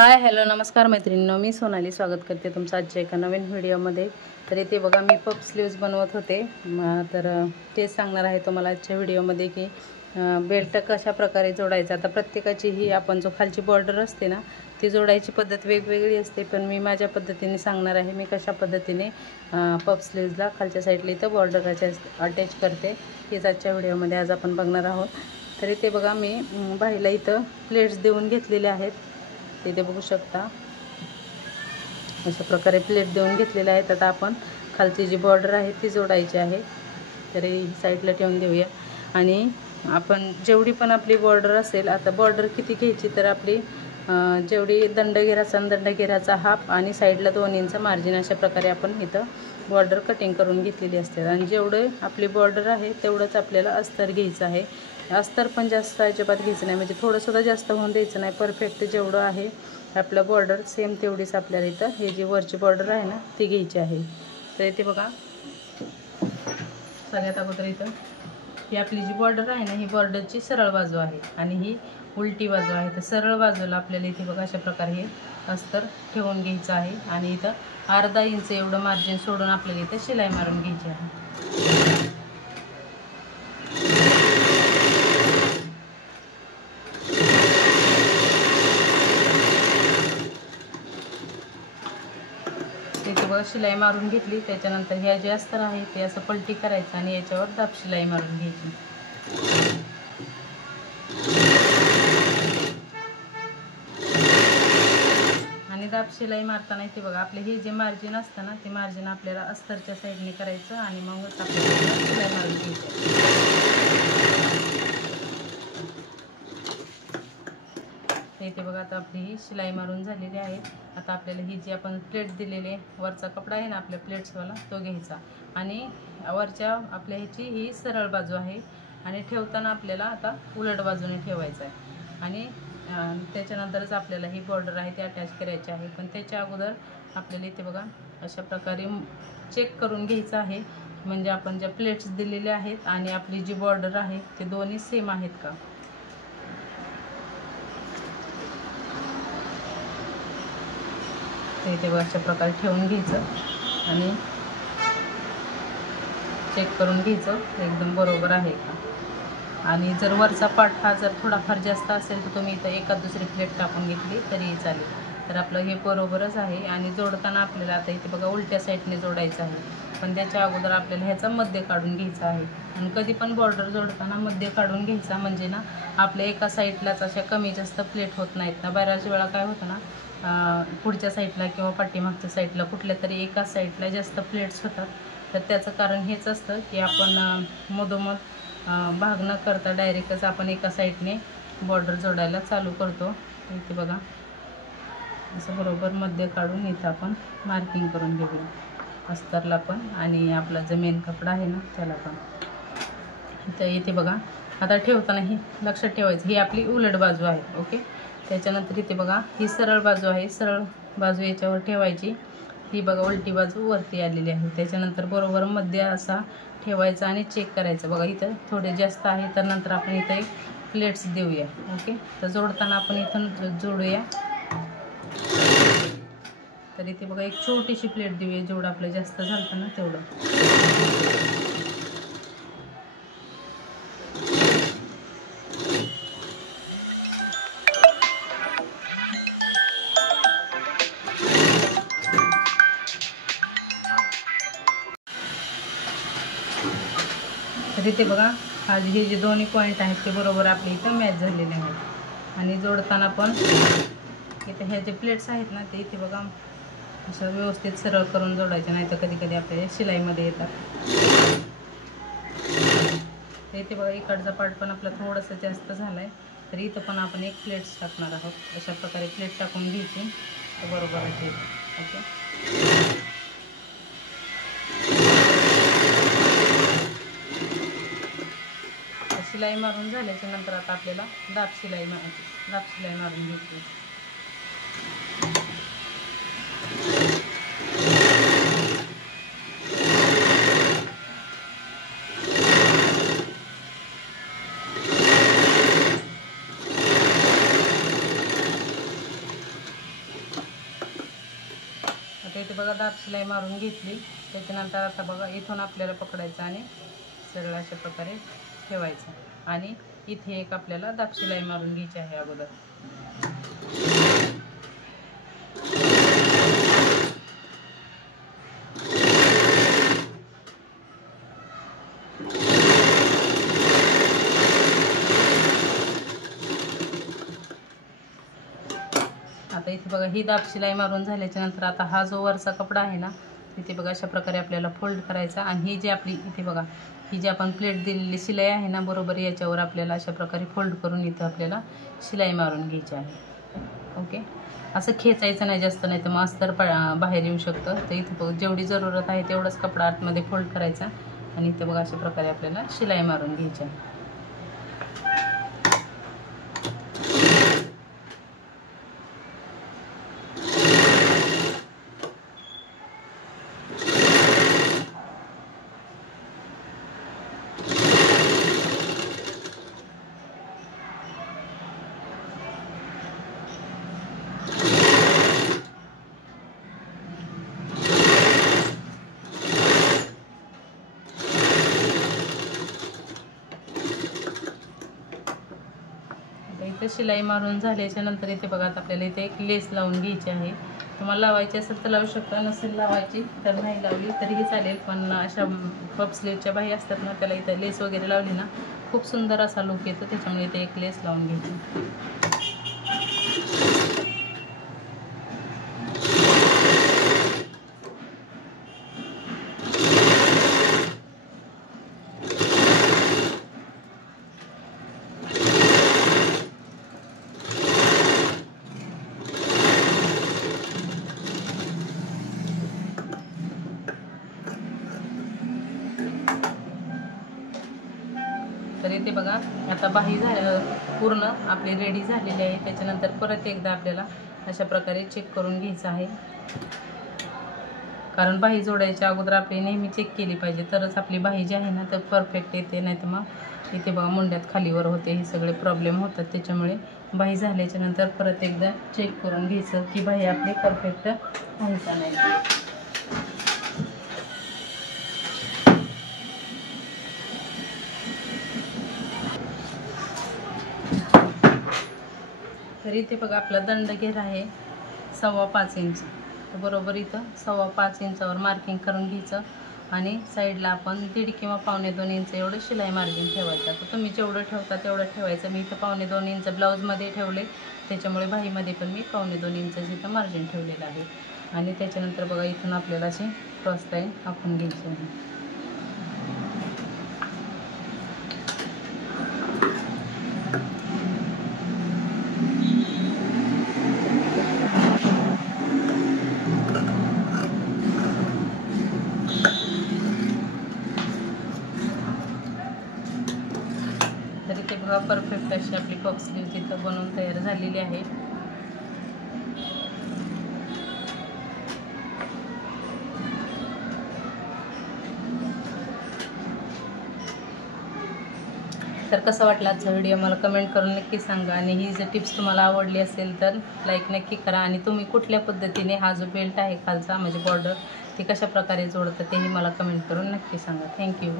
Hi hello नमस्कार मैत्रिणींनो, मी सोनाली स्वागत करते तुमचं आजच्या एका नवीन व्हिडिओमध्ये। तर इथे बघा मी पफ स्लीव्स बनवत होते, तर तेच सांगणार आहे तुम्हाला आजच्या व्हिडिओमध्ये की बेल्ट कशा प्रकारे जोडायचा। आता प्रत्येकाची ही आपण जो खालची बॉर्डर असते ना ती जोडायची पद्धत वेगवेगळी असते, पण मी माझ्या पद्धतीने सांगणार आहे मी कशा पद्धतीने पफ स्लीव्सला खालच्या साईडला इथं बॉर्डर अटॅच करते, हेच आजच्या व्हिडिओमध्ये आज आपण बघणार आहोत। तर इथे बघा मी बाहीला इथं प्लेट्स देऊन घेतलेले आहेत, इथे बघू शकता अशा प्रकारे प्लेट देऊन घेतलेले आहेत। आता आपण खालची जी बॉर्डर आहे ती जोडायची आहे, तर ही साईडला ठेवून देऊया। आणि आपण जेवढी पण आपली बॉर्डर असेल, आता बॉर्डर किती घ्यायची तर आपली जेवढी दंडघेराचा हाफ आणि साईडला 2 इंच मार्जिन अशा प्रकारे आपण इथं बॉर्डर कटिंग करून घेतलेली असते। आणि जेवढे आपली बॉर्डर आहे तेवढंच आपल्याला अस्तर घ्यायचं आहे। अस्तर पण जास्त अजिबात घ्यायचं नाही, म्हणजे थोडंसुद्धा जास्त होऊन द्यायचं नाही। परफेक्ट जेवढं आहे आपलं बॉर्डर सेम तेवढीच आपल्याला इथं हे जी वरची बॉर्डर आहे ना ती घ्यायची आहे। तर इथे बघा सगळ्यात अगोदर इथं ही आपली जी बॉर्डर आहे ना ही बॉर्डरची सरळ बाजू आहे आणि ही उलटी बाजू आहे। तर सरळ बाजूला आपल्याला इथे बघा अशा प्रकारे हे अस्तर ठेवून घ्यायचं आहे आणि इथं अर्धा इंच एवढं मार्जिन सोडून आपल्याला इथं शिलाई मारून घ्यायची आहे। इथे बघा शिलाई मारून घेतली, त्याच्यानंतर ह्या जे अस्तर आहे ते असं पलटी करायचं आणि याच्यावर दाब शिलाई मारून घ्यायची। आणि दाब शिलाई मारताना इथे बघा आपले हे जे मार्जिन असतं ना ते मार्जिन आपल्याला अस्तरच्या साईडने करायचं आणि मगच आपल्याला शिलाई मारून घ्यायची। इथे बघा आता आपली ही शिलाई मारून झालेली आहे। आता आपल्याला ही जी आपण प्लेट दिलेली वरचा कपडा आहे ना आपल्या प्लेट्सवाला तो घ्यायचा आणि वरच्या आपल्या ह्याची ही सरळ बाजू आहे आणि ठेवताना आपल्याला आता उलट बाजूने ठेवायचं आहे। आणि त्याच्यानंतरच आपल्याला ही बॉर्डर आहे ती अटॅच करायची आहे। पण त्याच्या अगोदर आपल्याला इथे बघा अशा प्रकारे चेक करून घ्यायचं आहे, म्हणजे आपण ज्या प्लेट्स दिलेल्या आहेत आणि आपली जी बॉर्डर आहे ते दोन्ही सेम आहेत का। ते इथे अशा प्रकारे ठेवून घ्यायचं आणि चेक करून घ्यायचं एकदम बरोबर आहे का। आणि जर वरचा पार्ट हा जर थोडाफार जास्त असेल तर तुम्ही इथं एखाद दुसरी प्लेट टाकून घेतली तरी चालेल। तर आपलं हे बरोबरच आहे। आणि जोडताना आपल्याला आता इथे बघा उलट्या साईडने जोडायचं आहे, पण त्याच्या अगोदर आपल्याला ह्याचा मध्य काढून घ्यायचा आहे। आणि कधी पण बॉर्डर जोडताना मध्य काढून घ्यायचा, म्हणजे ना आपल्या एका साईडलाच अशा कमी जास्त प्लेट होत नाहीत ना। बऱ्याच वेळा काय होतं ना पुढच्या साईडला किंवा पाठीमागच्या साईडला कुठल्या तरी एका साईडला जास्त प्लेट्स होतात, तर त्याचं कारण हेच असतं की आपण मधोमध भाग न करता डायरेक्टच आपण एका साईडने बॉर्डर जोडायला चालू करतो। इथे बघा असं बरोबर मध्य काढून इथं आपण मार्किंग करून घेऊया अस्तरला पण आणि आपला जो मेन कपडा आहे ना त्याला पण। तर इथे बघा आता ठेवताना ही लक्षात ठेवायचं ही आपली उलट बाजू आहे, ओके। त्याच्यानंतर इथे बघा ही सरळ बाजू आहे, सरळ बाजू याच्यावर ठेवायची, ही बघा उलटी बाजू वरती आलेली आहे। त्याच्यानंतर बरोबर मध्य असा ठेवायचा आणि चेक करायचं। बघा इथं थोडे जास्त आहे तर नंतर आपण इथं एक प्लेट्स देऊया, ओके। तर जोडताना आपण इथं जोडूया, तर इथे बघा एक छोटीशी प्लेट देऊया, जेवढं आपलं जास्त झालं ना तेवढं। तर इथे बघा आज हे जे दोन्ही पॉईंट आहेत ते बरोबर आपल्या इथं मॅच झालेले आहेत। आणि जोडताना पण इथे ह्या जे प्लेट्स आहेत ना ते इथे बघा असं व्यवस्थित सरळ करून जोडायचे, नाही तर कधी कधी आपल्या शिलाईमध्ये येतात। तर इथे बघा इकडचा पार्ट पण आपला थोडासा जास्त झाला आहे, तर इथं पण आपण एक प्लेट्स टाकणार आहोत। अशा प्रकारे प्लेट टाकून घ्यायची तर बरोबर आहे, ओके। शिलाई मारून झाल्याच्या नंतर आता आपल्याला दाब शिलाई मारून घ्यायची। इथे बघा दाब शिलाई मारून घेतली. त्याच्यानंतर आता बघा इथून आपल्याला पकडायचं आणि सरळ अशा प्रकारे ठेवायचं आणि इथे एक आपल्याला दाब शिलाई मारून घ्यायची आहे अगोदर. आता इथे बघा ही दाब शिलाई मारून झाल्याच्या नंतर आता हा जो वरचा कपडा आहे ना तिथे बघा अशा प्रकारे आपल्याला फोल्ड करायचा आणि ही जी आपली इथे बघा ही जी आपण प्लेट दिलेली शिलाई आहे ना बरोबर याच्यावर आपल्याला अशा प्रकारे फोल्ड करून इथं आपल्याला शिलाई मारून घ्यायची आहे. ओके, असं खेचायचं नाही जास्त, नाही तर मग अस्तर बाहेर येऊ शकतं. तर इथे बघा जेवढी जरूरत आहे तेवढंच कपडा आतमध्ये फोल्ड करायचा आणि इथे बघा अशा प्रकारे आपल्याला शिलाई मारून घ्यायची आहे. इथे शिलाई मारून झाल्याच्या नंतर इथे बघा आता आपल्याला इथे एक लेस लावून घ्यायची आहे. तुम्हाला लावायची असेल तर लावू शकता, नसेल लावायची तर नाही लावली तरीही चालेल. पण अशा पफ स्लीवच्या बाही असतात ना त्याला इथे लेस वगैरे लावली ना खूप सुंदर असा लुक येतो. त्याच्यामुळे इथे एक लेस लावून घ्यायची. तर इथे बघा आता बाही पूर्ण आपली रेडी झालेली आहे. त्याच्यानंतर परत एकदा आपल्याला अशा प्रकारे चेक करून घ्यायचं आहे, कारण बाही जोडायच्या अगोदर आपली नेहमी चेक केली पाहिजे तरच आपली बाही जी आहे ना तर परफेक्ट येते. नाही तर मग इथे बघा मुंड्यात खालीवर होते, हे सगळे प्रॉब्लेम होतात. त्याच्यामुळे बाही झाल्याच्या नंतर परत एकदा चेक करून घ्यायचं की बाही आपली परफेक्ट आहे का नाही. तर इथे बघा आपला दंड घेर आहे 5.25 इंच. तर बरोबर इथं 5.25 इंचावर मार्किंग करून घ्यायचं आणि साईडला आपण 1.5 किंवा 1.25 इंच एवढं शिलाई मार्जिन ठेवायचं. तर तुम्ही जेवढं ठेवता तेवढं ठेवायचं. मी इथं 1.25 इंच ब्लाऊजमध्ये ठेवले, त्याच्यामुळे बाहीमध्ये पण मी 1.25 इंच इथं मार्जिन ठेवलेलं आहे. आणि त्याच्यानंतर बघा इथून आपल्याला अशी क्रॉस लाईन आखून घ्यायची आहे. तर इथे बघा परफेक्ट अशी आपली पफ स्लीव तिथं बनवून तयार झालेली आहे. तर कसा वाटला आजचा व्हिडिओ मला कमेंट करून नक्की सांगा. आणि ही जर टिप्स तुम्हाला आवडली असेल तर लाईक नक्की करा. आणि तुम्ही कुठल्या पद्धतीने हा जो बेल्ट आहे खालचा म्हणजे बॉर्डर ती कशा प्रकारे जोडतं तेही मला कमेंट करून नक्की सांगा. थँक्यू.